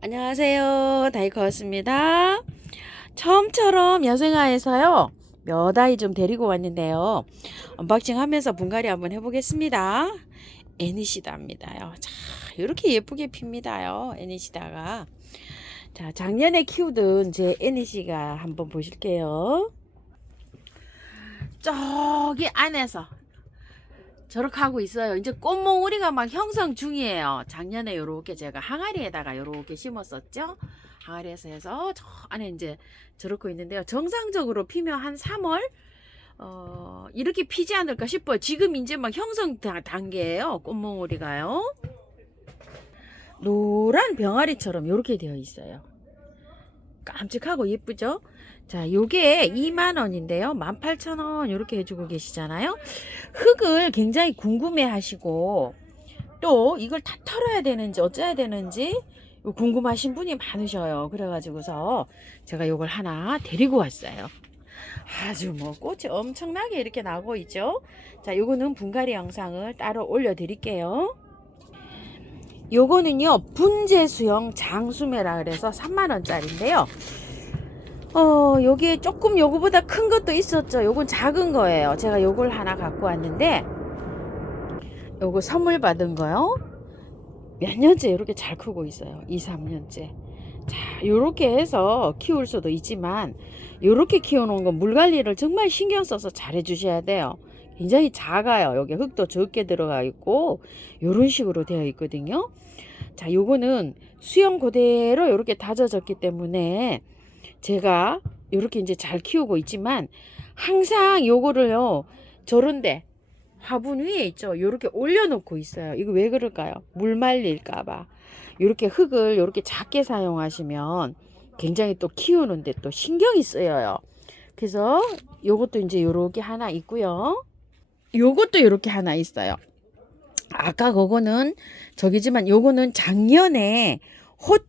안녕하세요. 다이커였습니다. 처음처럼 야생화에서요. 몇 아이 좀 데리고 왔는데요. 언박싱 하면서 분갈이 한번 해보겠습니다. 애니시다입니다요. 자, 이렇게 예쁘게 핍니다요. 애니시다가. 자, 작년에 키우던 제 애니시가 한번 보실게요. 저기 안에서 저렇게 하고 있어요. 이제 꽃몽우리가 막 형성 중이에요. 작년에 요렇게 제가 항아리에다가 요렇게 심었었죠. 항아리에서 해서 저 안에 이제 저렇게 있는데요. 정상적으로 피면 한 3월 어, 이렇게 피지 않을까 싶어요. 지금 이제 막 형성 다- 단계예요. 꽃몽우리가요. 노란 병아리처럼 요렇게 되어 있어요. 깜찍하고 예쁘죠? 자, 요게 2만원인데요. 18,000원 요렇게 해주고 계시잖아요. 흙을 굉장히 궁금해 하시고, 또 이걸 다 털어야 되는지 어쩌야 되는지 궁금하신 분이 많으셔요. 그래가지고서 제가 요걸 하나 데리고 왔어요. 아주 뭐 꽃이 엄청나게 이렇게 나고 있죠. 자, 요거는 분갈이 영상을 따로 올려드릴게요. 요거는요, 분재수영 장수매라 그래서 3만원짜리인데요. 어, 여기에 조금 요거보다 큰 것도 있었죠. 요건 작은 거예요. 제가 요걸 하나 갖고 왔는데, 요거 선물 받은 거요. 몇 년째 이렇게 잘 크고 있어요. 2, 3년째. 자, 요렇게 해서 키울 수도 있지만, 요렇게 키워놓은 건물 관리를 정말 신경 써서 잘 해 주셔야 돼요. 굉장히 작아요. 여기 흙도 적게 들어가 있고, 요런 식으로 되어 있거든요. 자, 요거는 수영 그대로 요렇게 다져졌기 때문에, 제가 이렇게 이제 잘 키우고 있지만 항상 요거를요 저런데 화분 위에 있죠? 요렇게 올려놓고 있어요. 이거 왜 그럴까요? 물 말릴까봐. 요렇게 흙을 요렇게 작게 사용하시면 굉장히 또 키우는데 또 신경이 쓰여요. 그래서 요것도 이제 요렇게 하나 있고요. 요것도 요렇게 하나 있어요. 아까 그거는 저기지만 요거는 작년에 홑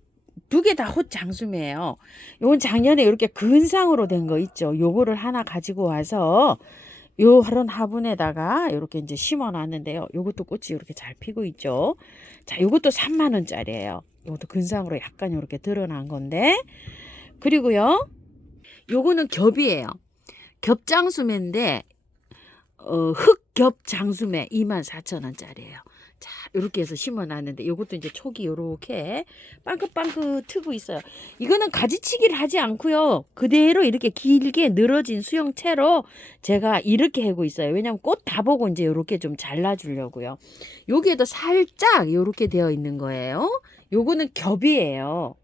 두 개다홑 장수매예요. 요건 작년에 이렇게 근상으로 된 거 있죠. 요거를 하나 가지고 와서 요 하런 화분에다가 이렇게 이제 심어 놨는데요. 요것도 꽃이 이렇게 잘 피고 있죠. 자, 요것도 3만 원짜리예요. 요것도 근상으로 약간 이렇게 드러난 건데. 그리고요. 요거는 겹이에요. 겹장수매인데 어, 흑겹 장수매 2만 4천 원짜리예요. 자, 이렇게 해서 심어놨는데 이것도 이제 촉이 요렇게 빵긋빵긋 트고 있어요. 이거는 가지치기를 하지 않고요. 그대로 이렇게 길게 늘어진 수영채로 제가 이렇게 하고 있어요. 왜냐면 꽃 다 보고 이제 요렇게 좀 잘라주려고요. 여기에도 살짝 요렇게 되어 있는 거예요. 요거는 겹이에요.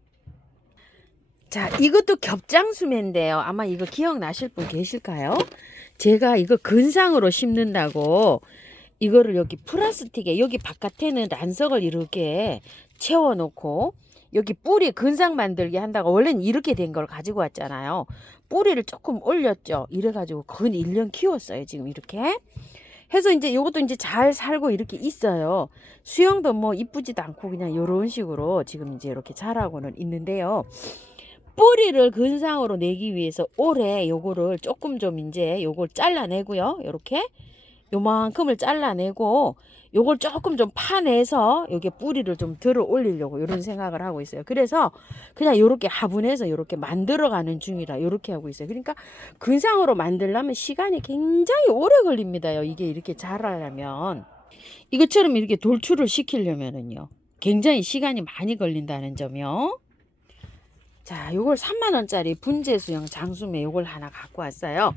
자, 이것도 겹장수매인데요. 아마 이거 기억나실 분 계실까요? 제가 이거 근상으로 심는다고 이거를 여기 플라스틱에 여기 바깥에는 란석을 이렇게 채워놓고 여기 뿌리 근상 만들게 한다고 원래는 이렇게 된 걸 가지고 왔잖아요. 뿌리를 조금 올렸죠. 이래가지고 근 1년 키웠어요. 지금 이렇게. 해서 이제 이것도 이제 잘 살고 이렇게 있어요. 수영도 뭐 이쁘지도 않고 그냥 이런 식으로 지금 이제 이렇게 자라고는 있는데요. 뿌리를 근상으로 내기 위해서 올해 요거를 조금 좀 이제 요걸 잘라내고요. 요렇게 요만큼을 잘라내고 요걸 조금 좀 파내서 여기 뿌리를 좀 들어 올리려고 이런 생각을 하고 있어요. 그래서 그냥 요렇게 화분에서 요렇게 만들어 가는 중이라 요렇게 하고 있어요. 그러니까 근상으로 만들려면 시간이 굉장히 오래 걸립니다요. 이게 이렇게 자라려면 이것처럼 이렇게 돌출을 시키려면은요. 굉장히 시간이 많이 걸린다는 점이요. 자, 요걸 3만 원짜리 분재 수영 장수매 요걸 하나 갖고 왔어요.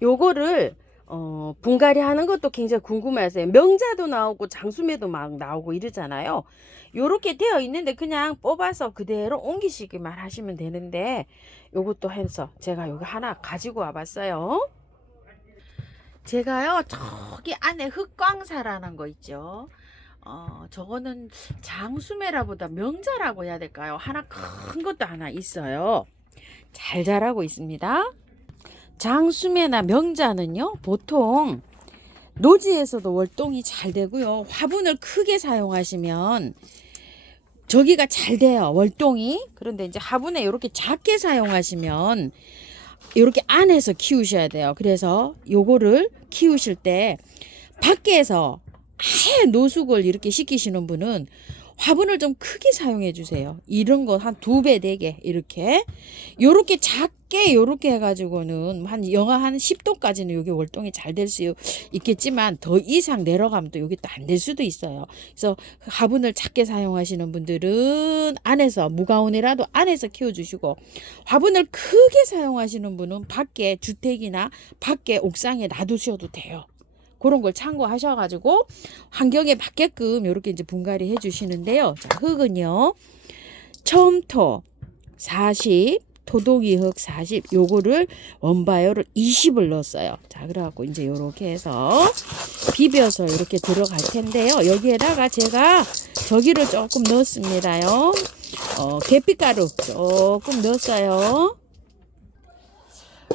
요거를 어, 분갈이 하는 것도 굉장히 궁금해서요. 명자도 나오고 장수매도 막 나오고 이러잖아요. 요렇게 되어 있는데 그냥 뽑아서 그대로 옮기시기만 하시면 되는데 요것도 해서 제가 여기 하나 가지고 와봤어요. 제가요 저기 안에 흑광사라는 거 있죠. 어, 저거는 장수매라보다 명자라고 해야 될까요? 하나 큰 것도 하나 있어요. 잘 자라고 있습니다. 장수매나 명자는요, 보통 노지에서도 월동이 잘 되고요. 화분을 크게 사용하시면 저기가 잘 돼요. 월동이. 그런데 이제 화분에 이렇게 작게 사용하시면 이렇게 안에서 키우셔야 돼요. 그래서 요거를 키우실 때 밖에서 아예 노숙을 이렇게 시키시는 분은 화분을 좀 크게 사용해 주세요. 이런 거 한 두 배, 네 개, 이렇게. 요렇게 작게, 요렇게 해가지고는 한 영하 한 10도까지는 요게 월동이 잘 될 수 있겠지만 더 이상 내려가면 또 요게 또안 될 수도 있어요. 그래서 화분을 작게 사용하시는 분들은 안에서, 무가온이라도 안에서 키워주시고, 화분을 크게 사용하시는 분은 밖에 주택이나 밖에 옥상에 놔두셔도 돼요. 그런 걸 참고하셔가지고 환경에 맞게끔 이렇게 이제 분갈이 해주시는데요. 자, 흙은요. 처음토 40, 토동이 흙 40, 요거를 원바이오를 20을 넣었어요. 자, 그래갖고 이제 요렇게 해서 비벼서 이렇게 들어갈 텐데요. 여기에다가 제가 저기를 조금 넣었습니다요. 어, 계피가루 조금 넣었어요.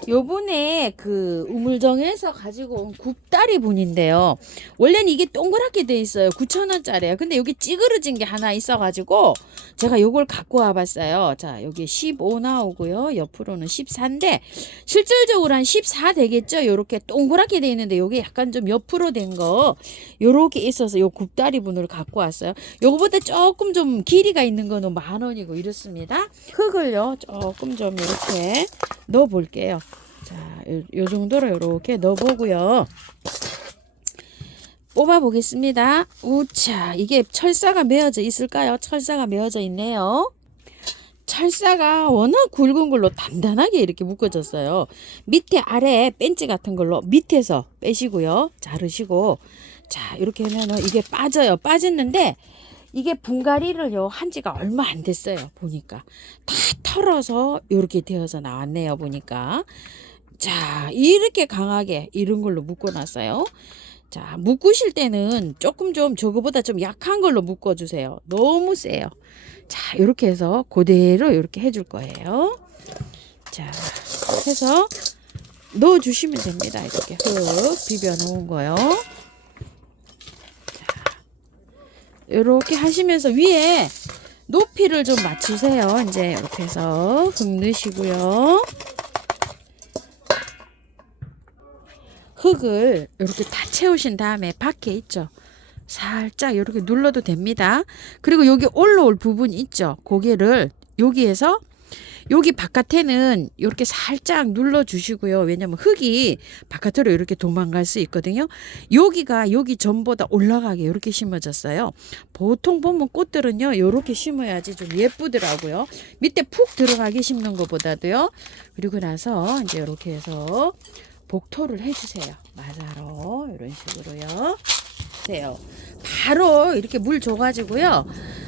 요번에 그 우물정에서 가지고 온 굽다리 분인데요. 원래는 이게 동그랗게 돼 있어요. 9,000원짜리예요. 근데 여기 찌그러진 게 하나 있어 가지고 제가 요걸 갖고 와 봤어요. 자, 여기 15 나오고요. 옆으로는 14인데 실질적으로 한 14 되겠죠. 요렇게 동그랗게 돼 있는데 요게 약간 좀 옆으로 된 거 요렇게 있어서 요 굽다리 분을 갖고 왔어요. 요거보다 조금 좀 길이가 있는 거는 만 원이고 이렇습니다. 흙을요 조금 좀 이렇게 넣어 볼게요. 자, 요, 요 정도로 이렇게 넣어보고요. 뽑아 보겠습니다. 우차, 이게 철사가 메어져 있을까요? 철사가 메어져 있네요. 철사가 워낙 굵은 걸로 단단하게 이렇게 묶어졌어요. 밑에 아래 벤치 같은 걸로 밑에서 빼시고요. 자르시고 자 이렇게 하면은 이게 빠져요. 빠졌는데 이게 분갈이를요 한 지가 얼마 안 됐어요. 보니까 다 털어서 이렇게 되어서 나왔네요. 보니까 자 이렇게 강하게 이런 걸로 묶어놨어요. 자 묶으실 때는 조금 좀 저거보다 좀 약한 걸로 묶어주세요. 너무 세요. 자 이렇게 해서 그대로 이렇게 해줄 거예요. 자 해서 넣어주시면 됩니다. 이렇게 흙 비벼 놓은 거요. 이렇게 하시면서 위에 높이를 좀 맞추세요. 이제 이렇게 해서 흙 넣으시고요. 흙을 이렇게 다 채우신 다음에 밖에 있죠. 살짝 이렇게 눌러도 됩니다. 그리고 여기 올라올 부분 있죠. 고개를 여기에서 여기 바깥에는 이렇게 살짝 눌러 주시고요. 왜냐면 흙이 바깥으로 이렇게 도망갈 수 있거든요. 여기가 여기 전보다 올라가게 이렇게 심어졌어요. 보통 보면 꽃들은요. 이렇게 심어야지 좀 예쁘더라고요. 밑에 푹 들어가게 심는 것보다도요. 그리고 나서 이제 이렇게 해서 복토를 해주세요. 마사로 이런 식으로요. 세요. 바로 이렇게 물 줘가지고요.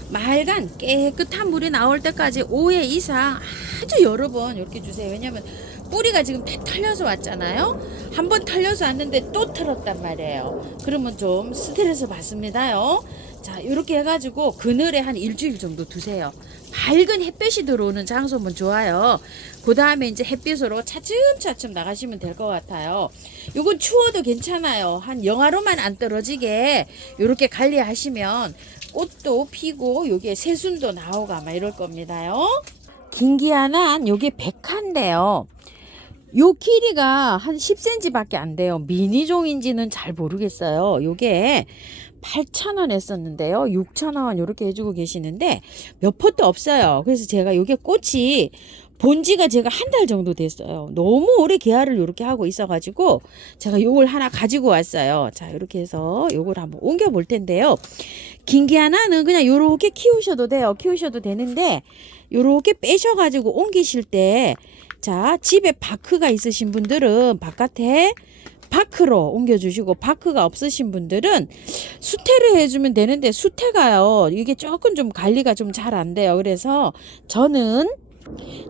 맑은 깨끗한 물이 나올 때까지 5회 이상 아주 여러 번 이렇게 주세요. 왜냐면 뿌리가 지금 다 털려서 왔잖아요. 한 번 털려서 왔는데 또 털었단 말이에요. 그러면 좀 스트레스 받습니다요. 자, 이렇게 해가지고 그늘에 한 일주일 정도 두세요. 밝은 햇볕이 들어오는 장소면 좋아요. 그 다음에 이제 햇빛으로 차츰차츰 나가시면 될 것 같아요. 요건 추워도 괜찮아요. 한 영하로만 안 떨어지게 이렇게 관리하시면 꽃도 피고 요게 새순도 나오고 아마 이럴 겁니다요. 긴기아는 요게 백화인데요. 요 길이가 한 10cm밖에 안 돼요. 미니종인지는 잘 모르겠어요. 요게 8,000원 했었는데요. 6,000원 이렇게 해주고 계시는데 몇 포도 없어요. 그래서 제가 요게 꽃이 본지가 제가 한 달 정도 됐어요. 너무 오래 개화를 이렇게 하고 있어가지고 제가 요걸 하나 가지고 왔어요. 자 이렇게 해서 요걸 한번 옮겨 볼 텐데요. 긴게 하나는 그냥 요렇게 키우셔도 돼요. 키우셔도 되는데 요렇게 빼셔가지고 옮기실 때 자, 집에 바크가 있으신 분들은 바깥에 바크로 옮겨주시고 바크가 없으신 분들은 수태를 해주면 되는데 수태가요 이게 조금 좀 관리가 좀 잘 안 돼요. 그래서 저는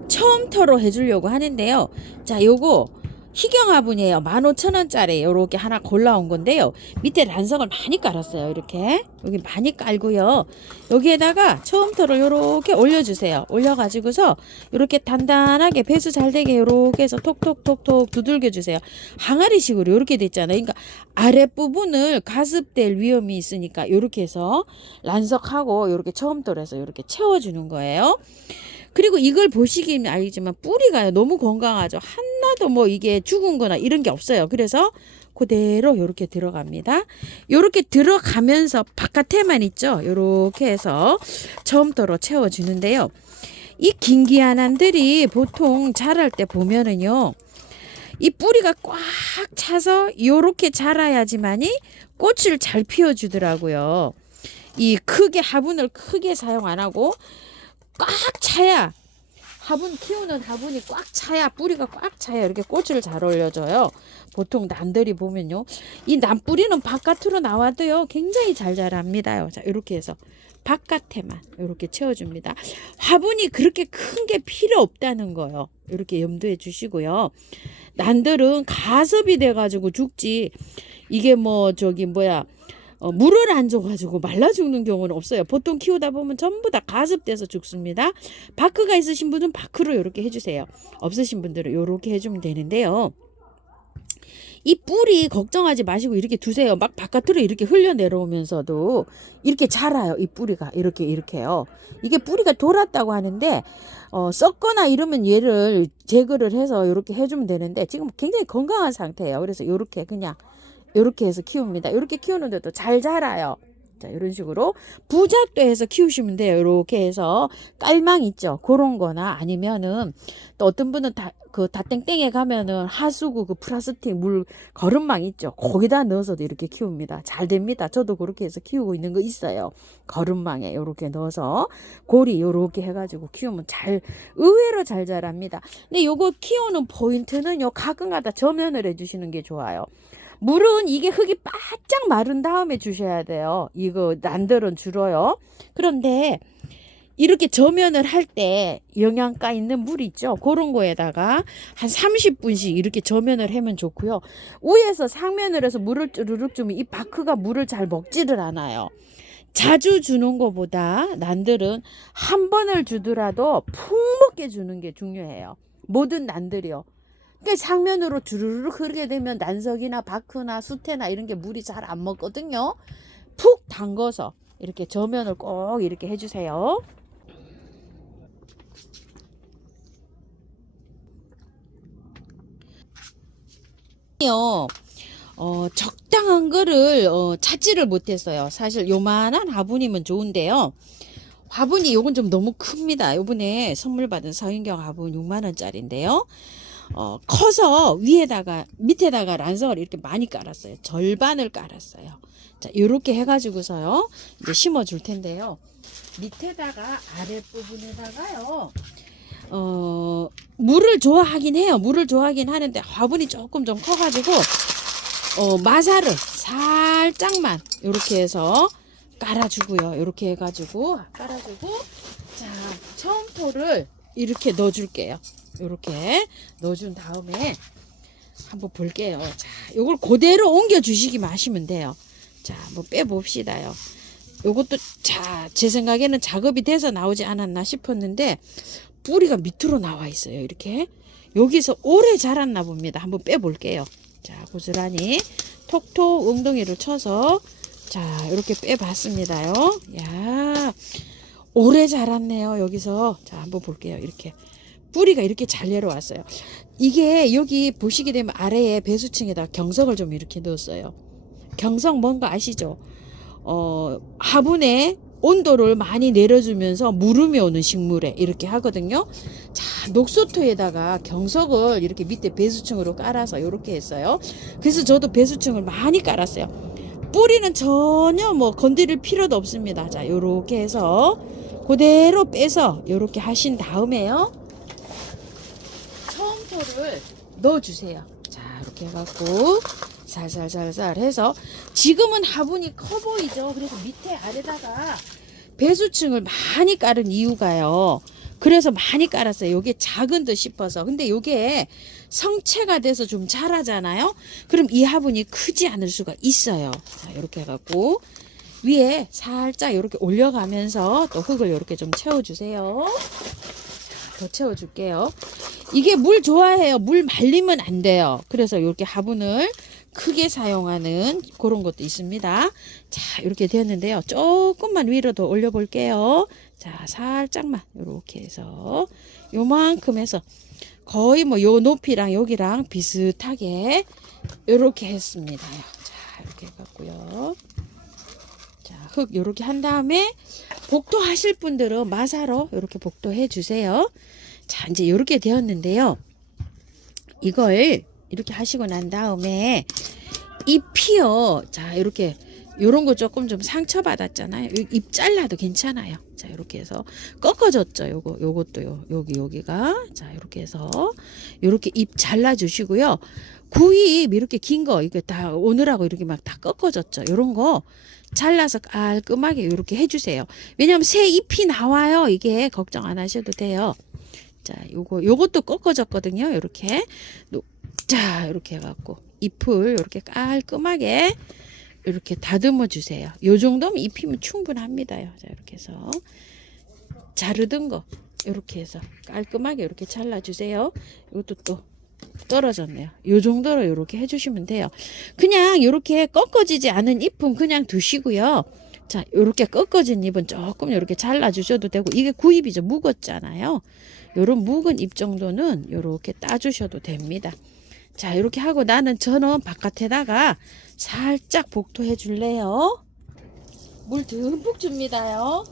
처음터로 해주려고 하는데요. 자 요거 희경 화분이에요. 15,000원짜리 요렇게 하나 골라온 건데요. 밑에 란석을 많이 깔았어요 이렇게. 여기 많이 깔고요. 여기에다가 처음터를 요렇게 올려주세요. 올려가지고서 요렇게 단단하게 배수 잘 되게 요렇게 해서 톡톡톡톡 두들겨 주세요. 항아리식으로 요렇게 됐잖아요. 그러니까 아랫부분을 가습될 위험이 있으니까 요렇게 해서 란석하고 요렇게 처음터로 해서 요렇게 채워주는 거예요. 그리고 이걸 보시기는 알겠지만 뿌리가 너무 건강하죠. 하나도 뭐 이게 죽은 거나 이런 게 없어요. 그래서 그대로 이렇게 들어갑니다. 이렇게 들어가면서 바깥에만 있죠. 이렇게 해서 처음부터 채워주는데요. 이 긴기한안들이 보통 자랄 때 보면은요. 이 뿌리가 꽉 차서 요렇게 자라야지만이 꽃을 잘 피워주더라고요. 이 크게 화분을 크게 사용 안 하고 꽉 차야 화분 키우는 화분이 꽉 차야 뿌리가 꽉 차야 이렇게 꽃을 잘 올려줘요. 보통 남들이 보면요. 이 남뿌리는 바깥으로 나와도요. 굉장히 잘 자랍니다요. 자, 이렇게 해서 바깥에만 이렇게 채워줍니다. 화분이 그렇게 큰 게 필요 없다는 거요. 이렇게 염두에 주시고요. 난들은 가섭이 돼가지고 죽지. 이게 뭐 저기 뭐야 어, 물을 안 줘가지고 말라 죽는 경우는 없어요. 보통 키우다 보면 전부 다 가습돼서 죽습니다. 바크가 있으신 분은 바크로 이렇게 해주세요. 없으신 분들은 이렇게 해주면 되는데요. 이 뿌리 걱정하지 마시고 이렇게 두세요. 막 바깥으로 이렇게 흘려 내려오면서도 이렇게 자라요. 이 뿌리가 이렇게 이렇게요. 이게 뿌리가 돌았다고 하는데 어, 썩거나 이러면 얘를 제거를 해서 이렇게 해주면 되는데 지금 굉장히 건강한 상태예요. 그래서 이렇게 그냥 이렇게 해서 키웁니다. 이렇게 키우는데도 잘 자라요. 자, 이런 식으로 부작도 해서 키우시면 돼요. 이렇게 해서 깔망 있죠. 그런 거나 아니면은 또 어떤 분은 다, 그 다땡땡에 가면은 하수구 그 플라스틱 물 거름망 있죠. 거기다 넣어서도 이렇게 키웁니다. 잘 됩니다. 저도 그렇게 해서 키우고 있는 거 있어요. 거름망에 이렇게 넣어서 고리 이렇게 해가지고 키우면 잘, 의외로 잘 자랍니다. 근데 요거 키우는 포인트는요, 가끔가다 저면을 해주시는 게 좋아요. 물은 이게 흙이 바짝 마른 다음에 주셔야 돼요. 이거 난들은 줄어요. 그런데 이렇게 저면을 할 때 영양가 있는 물 있죠. 그런 거에다가 한 30분씩 이렇게 저면을 하면 좋고요. 위에서 상면을 해서 물을 쭈르륵 주면 이 바크가 물을 잘 먹지를 않아요. 자주 주는 것보다 난들은 한 번을 주더라도 푹 먹게 주는 게 중요해요. 모든 난들이요. 그러니까 상면으로 주르륵 흐르게 되면 난석이나 바크나 수태나 이런 게 물이 잘 안 먹거든요. 푹 담궈서 이렇게 저면을 꼭 이렇게 해주세요. 요. 어, 적당한 거를 어, 찾지를 못했어요. 사실 요만한 화분이면 좋은데요. 화분이 요건 좀 너무 큽니다. 요번에 선물 받은 서인경 화분 6만 원짜리인데요. 어, 커서 위에다가 밑에다가 란석을 이렇게 많이 깔았어요. 절반을 깔았어요. 자, 요렇게 해가지고서요. 이제 심어 줄 텐데요. 밑에다가 아랫부분에다가요. 어, 물을 좋아하긴 해요. 물을 좋아하긴 하는데 화분이 조금 좀 커가지고 어, 마사를 살짝만 이렇게 해서 깔아주고요. 이렇게 해가지고 깔아주고 자 처음 토를 이렇게 넣어줄게요. 이렇게 넣어준 다음에 한번 볼게요. 자, 요걸 그대로 옮겨 주시기 마시면 돼요. 자, 한번 빼봅시다요. 요것도 자, 제 생각에는 작업이 돼서 나오지 않았나 싶었는데 뿌리가 밑으로 나와 있어요. 이렇게 여기서 오래 자랐나 봅니다. 한번 빼볼게요. 자, 고스란히 톡톡 엉덩이를 쳐서 자, 이렇게 빼봤습니다요. 야, 오래 자랐네요. 여기서 자, 한번 볼게요. 이렇게 뿌리가 이렇게 잘 내려왔어요. 이게 여기 보시게 되면 아래에 배수층에다 경석을 좀 이렇게 넣었어요. 경석 뭔가 아시죠? 어, 화분에 온도를 많이 내려주면서 무름이 오는 식물에 이렇게 하거든요. 자, 녹소토에다가 경석을 이렇게 밑에 배수층으로 깔아서 이렇게 했어요. 그래서 저도 배수층을 많이 깔았어요. 뿌리는 전혀 뭐 건드릴 필요도 없습니다. 자, 요렇게 해서 그대로 빼서 요렇게 하신 다음에요. 처음토를 넣어주세요. 자, 이렇게 해갖고 살살살살 해서 지금은 화분이 커 보이죠. 그래서 밑에 아래다가 배수층을 많이 깔은 이유가요. 그래서 많이 깔았어요. 요게 작은 듯 싶어서. 근데 요게 성체가 돼서 좀 자라잖아요. 그럼 이 화분이 크지 않을 수가 있어요. 자, 이렇게 해갖고 위에 살짝 이렇게 올려가면서 또 흙을 이렇게 좀 채워주세요. 자, 더 채워줄게요. 이게 물 좋아해요. 물 말리면 안 돼요. 그래서 이렇게 화분을 크게 사용하는 그런 것도 있습니다. 자, 이렇게 되었는데요. 조금만 위로 더 올려볼게요. 자, 살짝만 이렇게 해서 요만큼 해서 거의 뭐 요 높이랑 여기랑 비슷하게 이렇게 했습니다. 자, 이렇게 해갖고요. 자, 흙 요렇게 한 다음에 복도 하실 분들은 마사로 이렇게 복도 해 주세요. 자, 이제 요렇게 되었는데요. 이걸 이렇게 하시고 난 다음에 잎이요. 자, 이렇게 요런 거 조금 좀 상처 받았잖아요. 이- 잎 잘라도 괜찮아요. 자, 이렇게 해서 꺾어졌죠. 요거 요것도요. 여기 여기가 자, 이렇게 해서 요렇게 잎 잘라 주시고요. 구잎 이렇게 긴 거 이거 다 오늘하고 이렇게 막 다 꺾어졌죠. 요런 거 잘라서 깔끔하게 이렇게 해주세요. 왜냐하면 새 잎이 나와요. 이게 걱정 안 하셔도 돼요. 자, 요거 요것도 꺾어졌거든요. 이렇게 노- 자, 이렇게 해갖고 잎을 이렇게 깔끔하게 이렇게 다듬어 주세요. 요 정도면 잎이면 충분합니다요. 자, 이렇게 해서 자르던 거 이렇게 해서 깔끔하게 이렇게 잘라 주세요. 이것도 또 떨어졌네요. 요 정도로 이렇게 해주시면 돼요. 그냥 이렇게 꺾어지지 않은 잎은 그냥 두시고요. 자, 이렇게 꺾어진 잎은 조금 이렇게 잘라 주셔도 되고 이게 구잎이죠. 묵었잖아요. 요런 묵은 잎 정도는 이렇게 따주셔도 됩니다. 자, 이렇게 하고 나는 저는 바깥에다가 살짝 복토해 줄래요. 물 듬뿍 줍니다요.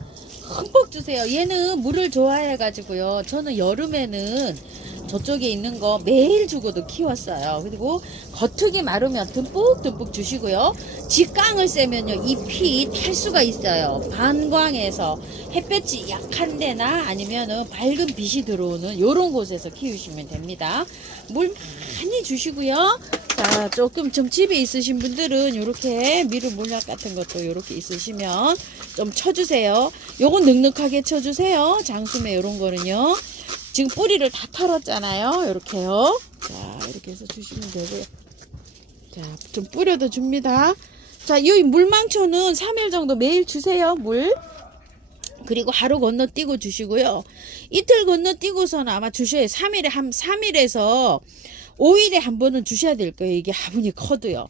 흠뻑 주세요. 얘는 물을 좋아해 가지고요. 저는 여름에는 저쪽에 있는 거 매일 주고도 키웠어요. 그리고 겉흙이 마르면 듬뿍 듬뿍 주시고요. 직광을 쐬면요 잎이 탈 수가 있어요. 반광에서 햇볕이 약한 데나 아니면은 밝은 빛이 들어오는 요런 곳에서 키우시면 됩니다. 물 많이 주시고요. 자, 조금 좀 집에 있으신 분들은 요렇게 미루 물약 같은 것도 요렇게 있으시면 좀 쳐주세요. 요건 넉넉하게 쳐주세요. 장수매 요런 거는요. 지금 뿌리를 다 털었잖아요. 이렇게요. 자, 이렇게 해서 주시면 되고요. 자, 좀 뿌려도 줍니다. 자, 이 물망초는 3일 정도 매일 주세요. 물. 그리고 하루 건너뛰고 주시고요. 이틀 건너뛰고서는 아마 주셔야 3일에 한 3일에서 5일에 한 번은 주셔야 될 거예요. 이게 화분이 커도요.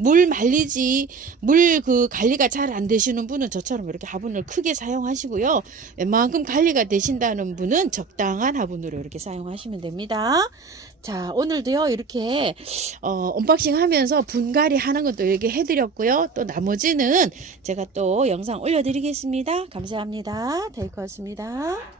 물 말리지 물 그 관리가 잘 안 되시는 분은 저처럼 이렇게 화분을 크게 사용하시고요. 웬만큼 관리가 되신다는 분은 적당한 화분으로 이렇게 사용하시면 됩니다. 자 오늘도요 이렇게 어, 언박싱 하면서 분갈이 하는 것도 이렇게 해드렸고요. 또 나머지는 제가 또 영상 올려드리겠습니다. 감사합니다. 데이커였습니다.